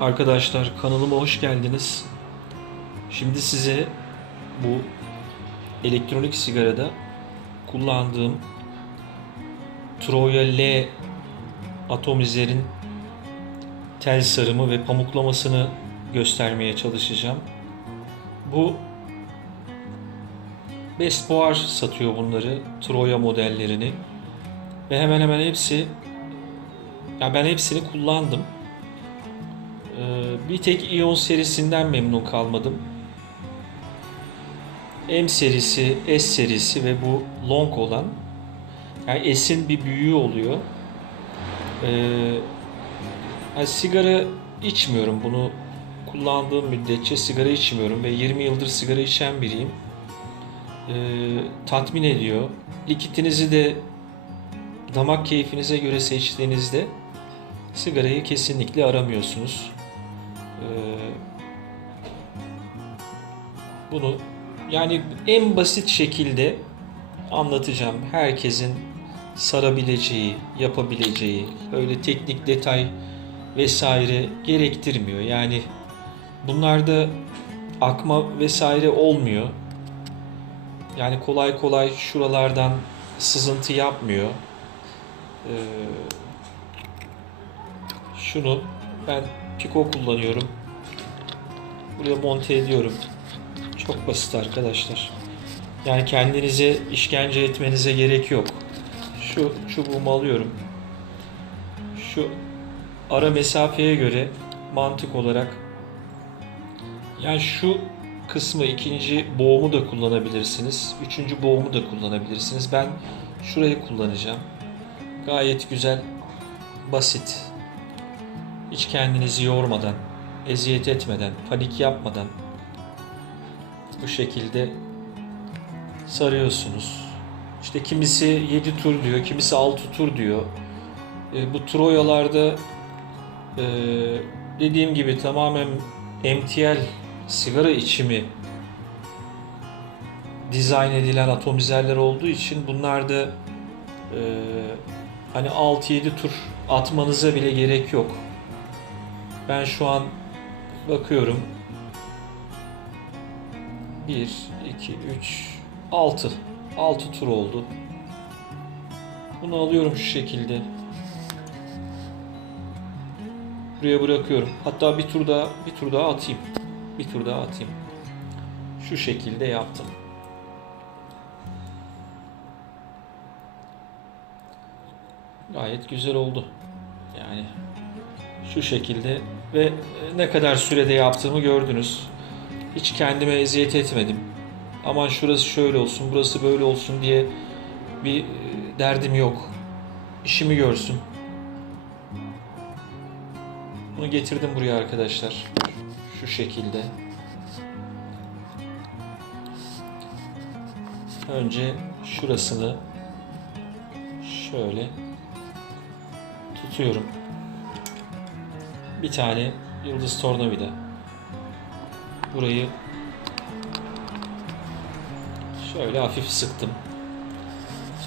Arkadaşlar kanalıma hoş geldiniz. Şimdi size bu elektronik sigarada kullandığım Troya L atomizlerin tel sarımı ve pamuklamasını göstermeye çalışacağım. Bu Best Boar satıyor bunları, Troya modellerini. Ve hemen hemen hepsi ya ben hepsini kullandım. Ee, bir tek Ion serisinden memnun kalmadım. M serisi, S serisi ve bu long olan. Yani S'in bir büyüğü oluyor. Ee, yani sigara içmiyorum. Bunu kullandığım müddetçe sigara içmiyorum ve 20 yıldır sigara içen biriyim. Ee, tatmin ediyor. Likitinizi de damak keyfinize göre seçtiğinizde sigarayı kesinlikle aramıyorsunuz. Ee, bunu yani en basit şekilde anlatacağım. Herkesin sarabileceği, yapabileceği, öyle teknik detay vesaire gerektirmiyor. Yani bunlarda akma vesaire olmuyor. Yani kolay kolay şuralardan sızıntı yapmıyor. Ee, şunu ben Pico kullanıyorum. Buraya monte ediyorum. Çok basit arkadaşlar. Yani kendinize işkence etmenize gerek yok. Şu çubuğumu alıyorum. Şu ara mesafeye göre mantık olarak yani şu kısmı ikinci boğumu da kullanabilirsiniz. Üçüncü boğumu da kullanabilirsiniz. Ben şurayı kullanacağım. Gayet güzel, basit. Hiç kendinizi yormadan, eziyet etmeden, panik yapmadan bu şekilde sarıyorsunuz. İşte kimisi 7 tur diyor, kimisi 6 tur diyor. E, bu Troyalarda e, dediğim gibi tamamen MTL sigara içimi dizayn edilen atomizerler olduğu için bunlar da e, hani 6-7 tur atmanıza bile gerek yok. Ben şu an bakıyorum. 1, 2, 3, 6. 6 tur oldu. Bunu alıyorum şu şekilde. Buraya bırakıyorum. Hatta bir tur daha bir tur daha atayım. Bir tur daha atayım. Şu şekilde yaptım. Gayet güzel oldu. Yani şu şekilde ve ne kadar sürede yaptığımı gördünüz. Hiç kendime eziyet etmedim. Aman şurası şöyle olsun, burası böyle olsun diye bir e, derdim yok. İşimi görsün. Bunu getirdim buraya arkadaşlar. Şu şekilde. Önce şurasını şöyle tutuyorum. Bir tane yıldız tornavida. Burayı şöyle hafif sıktım.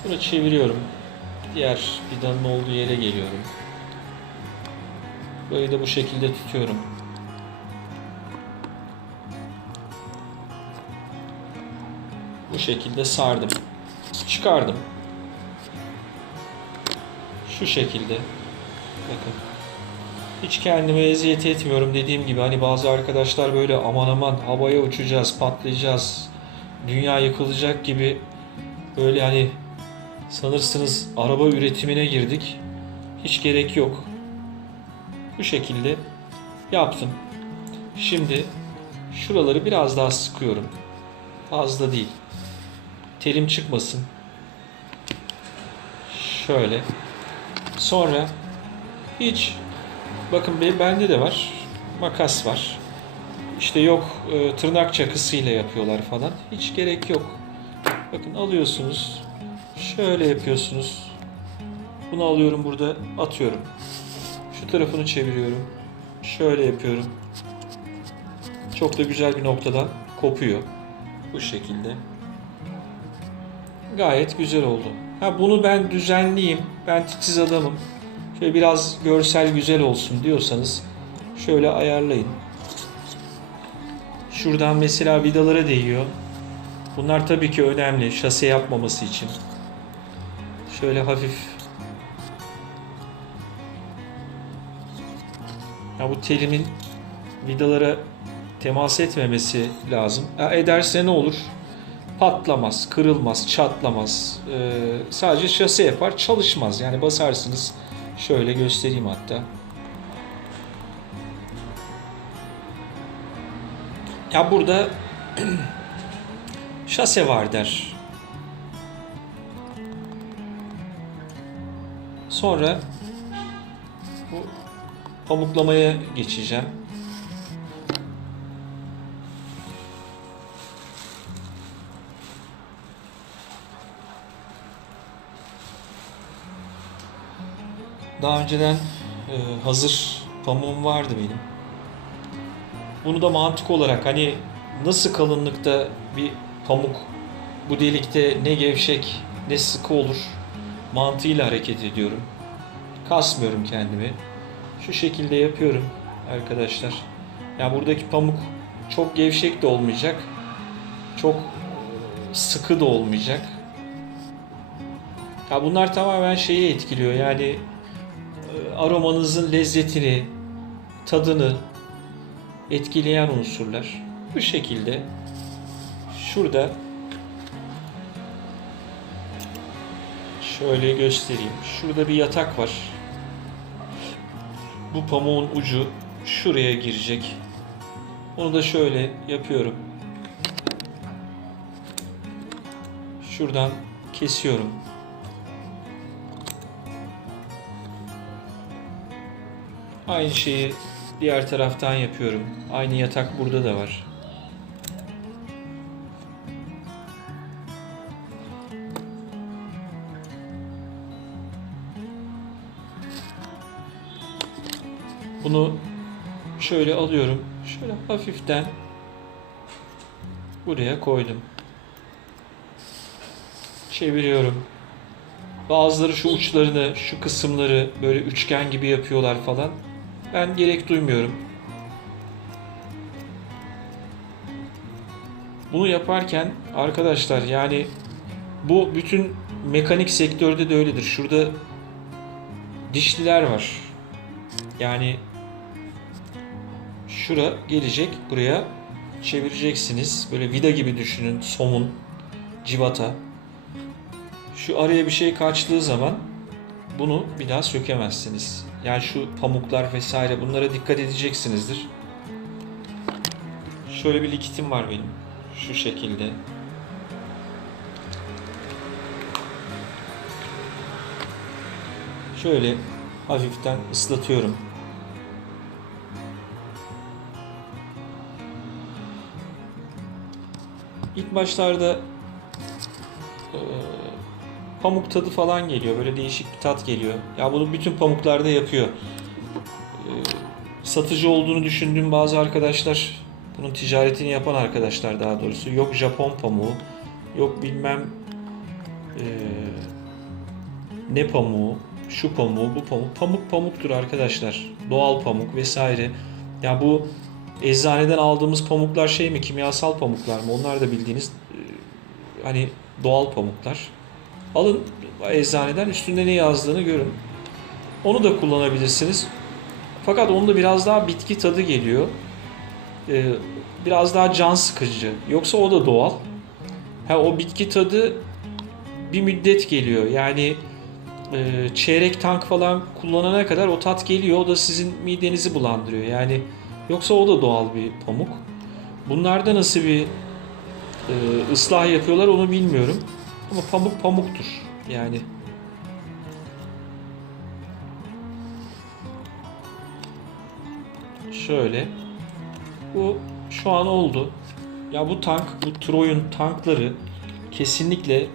Sonra çeviriyorum. Diğer vidanın olduğu yere geliyorum. Burayı da bu şekilde tutuyorum. Bu şekilde sardım. Çıkardım. Şu şekilde. Bakın. Hiç kendime eziyet etmiyorum dediğim gibi hani bazı arkadaşlar böyle aman aman havaya uçacağız, patlayacağız, dünya yıkılacak gibi böyle hani sanırsınız araba üretimine girdik. Hiç gerek yok. Bu şekilde yaptım. Şimdi şuraları biraz daha sıkıyorum. Fazla değil. Terim çıkmasın. Şöyle. Sonra hiç bakın be- bende de var. Makas var. İşte yok e, tırnak çakısıyla yapıyorlar falan. Hiç gerek yok. Bakın alıyorsunuz. Şöyle yapıyorsunuz. Bunu alıyorum burada atıyorum. Şu tarafını çeviriyorum. Şöyle yapıyorum. Çok da güzel bir noktadan kopuyor. Bu şekilde. Gayet güzel oldu. Ha bunu ben düzenleyeyim. Ben titiz adamım. Şöyle biraz görsel güzel olsun diyorsanız Şöyle ayarlayın. Şuradan mesela vidalara değiyor. Bunlar tabii ki önemli şase yapmaması için. Şöyle hafif Ya bu telimin vidalara temas etmemesi lazım. Ya ederse ne olur? Patlamaz, kırılmaz, çatlamaz. Ee, sadece şase yapar, çalışmaz. Yani basarsınız. Şöyle göstereyim hatta. Ya burada şase var der. Sonra bu pamuklamaya geçeceğim. Daha önceden e, hazır pamuğum vardı benim. Bunu da mantık olarak hani nasıl kalınlıkta bir pamuk bu delikte ne gevşek ne sıkı olur mantığıyla hareket ediyorum. Kasmıyorum kendimi. Şu şekilde yapıyorum arkadaşlar. Ya buradaki pamuk çok gevşek de olmayacak. Çok sıkı da olmayacak. Ya bunlar tamamen şeyi etkiliyor. Yani aromanızın lezzetini, tadını etkileyen unsurlar. Bu şekilde şurada şöyle göstereyim. Şurada bir yatak var. Bu pamuğun ucu şuraya girecek. Onu da şöyle yapıyorum. Şuradan kesiyorum. Aynı şeyi diğer taraftan yapıyorum. Aynı yatak burada da var. Bunu şöyle alıyorum. Şöyle hafiften buraya koydum. Çeviriyorum. Bazıları şu uçlarını, şu kısımları böyle üçgen gibi yapıyorlar falan. Ben gerek duymuyorum. Bunu yaparken arkadaşlar yani bu bütün mekanik sektörde de öyledir. Şurada dişliler var. Yani şura gelecek buraya çevireceksiniz. Böyle vida gibi düşünün. Somun, civata. Şu araya bir şey kaçtığı zaman bunu bir daha sökemezsiniz. Yani şu pamuklar vesaire bunlara dikkat edeceksinizdir. Şöyle bir likitim var benim. Şu şekilde. Şöyle hafiften ıslatıyorum. İlk başlarda pamuk tadı falan geliyor. Böyle değişik bir tat geliyor. Ya bunu bütün pamuklarda yapıyor. Eee, satıcı olduğunu düşündüğüm bazı arkadaşlar, bunun ticaretini yapan arkadaşlar daha doğrusu. Yok Japon pamuğu, yok bilmem eee, ne pamuğu, şu pamuğu, bu pamuk. Pamuk pamuktur arkadaşlar. Doğal pamuk vesaire. Ya bu eczaneden aldığımız pamuklar şey mi, kimyasal pamuklar mı? Onlar da bildiğiniz e, hani doğal pamuklar. Alın eczaneden üstünde ne yazdığını görün. Onu da kullanabilirsiniz. Fakat onda biraz daha bitki tadı geliyor. Ee, biraz daha can sıkıcı. Yoksa o da doğal. Ha o bitki tadı bir müddet geliyor. Yani e, çeyrek tank falan kullanana kadar o tat geliyor. O da sizin midenizi bulandırıyor. Yani yoksa o da doğal bir pamuk. Bunlarda nasıl bir e, ıslah yapıyorlar onu bilmiyorum. Ama pamuk pamuktur. Yani şöyle bu şu an oldu. Ya bu tank, bu Troy'un tankları kesinlikle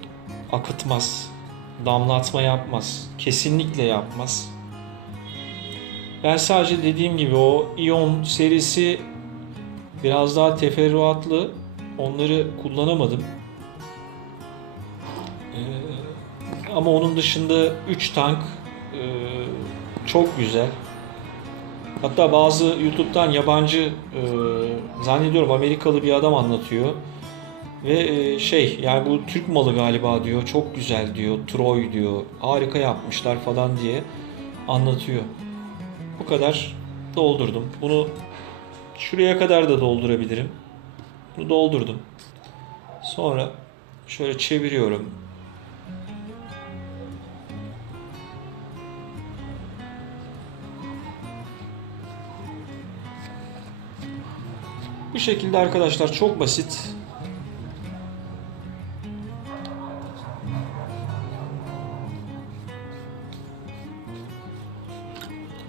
akıtmaz. Damlatma yapmaz. Kesinlikle yapmaz. Ben sadece dediğim gibi o Ion serisi biraz daha teferruatlı. Onları kullanamadım. Ama onun dışında 3 tank e, çok güzel. Hatta bazı YouTube'dan yabancı e, zannediyorum Amerikalı bir adam anlatıyor. Ve e, şey yani bu Türk malı galiba diyor. Çok güzel diyor. Troy diyor. Harika yapmışlar falan diye anlatıyor. Bu kadar doldurdum. Bunu şuraya kadar da doldurabilirim. Bunu doldurdum. Sonra şöyle çeviriyorum. Bu şekilde arkadaşlar çok basit.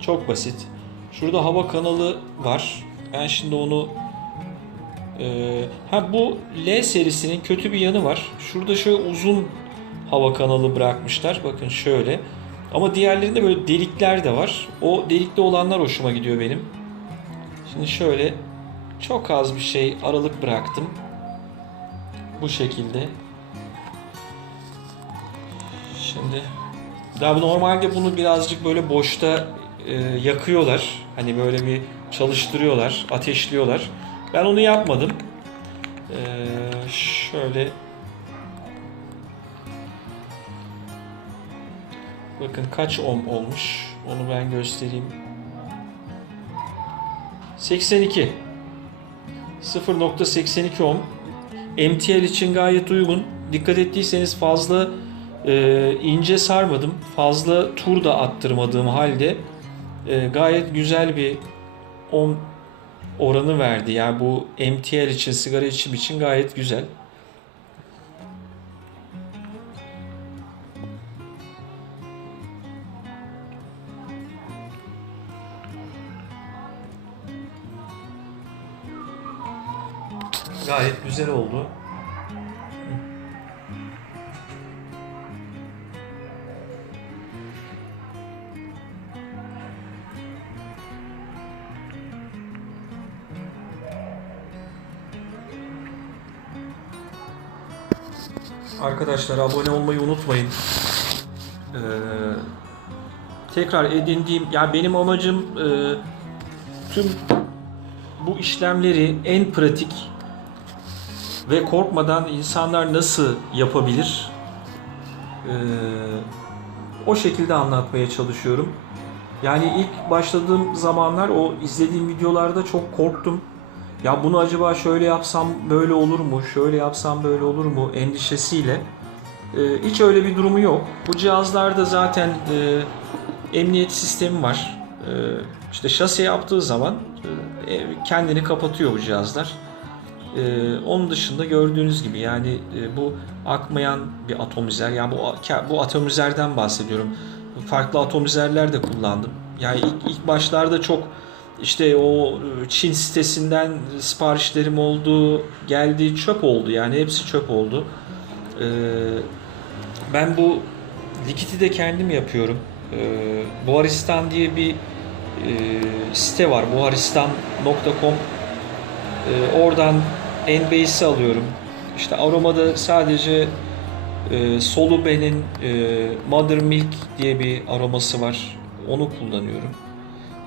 Çok basit. Şurada hava kanalı var. Ben şimdi onu ee, ha bu L serisinin kötü bir yanı var. Şurada şöyle uzun hava kanalı bırakmışlar. Bakın şöyle. Ama diğerlerinde böyle delikler de var. O delikli olanlar hoşuma gidiyor benim. Şimdi şöyle çok az bir şey aralık bıraktım. Bu şekilde. Şimdi daha normalde bunu birazcık böyle boşta e, yakıyorlar. Hani böyle bir çalıştırıyorlar, ateşliyorlar. Ben onu yapmadım. Ee, şöyle Bakın kaç ohm olmuş. Onu ben göstereyim. 82. 0.82 ohm. MTL için gayet uygun. Dikkat ettiyseniz fazla e, ince sarmadım. Fazla tur da attırmadığım halde e, gayet güzel bir ohm oranı verdi. Yani bu MTL için, sigara içim için gayet güzel. Gayet güzel oldu. Arkadaşlar abone olmayı unutmayın. Ee, tekrar edindiğim, yani benim amacım e, tüm bu işlemleri en pratik ve korkmadan insanlar nasıl yapabilir? Ee, o şekilde anlatmaya çalışıyorum. Yani ilk başladığım zamanlar o izlediğim videolarda çok korktum. Ya bunu acaba şöyle yapsam böyle olur mu? Şöyle yapsam böyle olur mu? Endişesiyle. Ee, hiç öyle bir durumu yok. Bu cihazlarda zaten e, emniyet sistemi var. E, işte şase yaptığı zaman e, kendini kapatıyor bu cihazlar. Ee, onun dışında gördüğünüz gibi yani e, bu akmayan bir atomizer yani bu bu atomizerden bahsediyorum. Farklı atomizerler de kullandım. Yani ilk, ilk başlarda çok işte o e, Çin sitesinden siparişlerim oldu, geldi çöp oldu yani hepsi çöp oldu. Ee, ben bu likiti de kendim yapıyorum. Ee, Buharistan diye bir e, site var. Buharistan.com ee, oradan Enbase'i alıyorum. İşte aromada sadece e, Solube'nin e, Mother Milk diye bir aroması var. Onu kullanıyorum.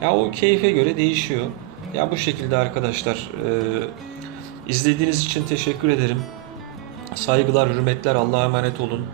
Ya o keyfe göre değişiyor. Ya bu şekilde arkadaşlar. E, izlediğiniz için teşekkür ederim. Saygılar, hürmetler. Allah'a emanet olun.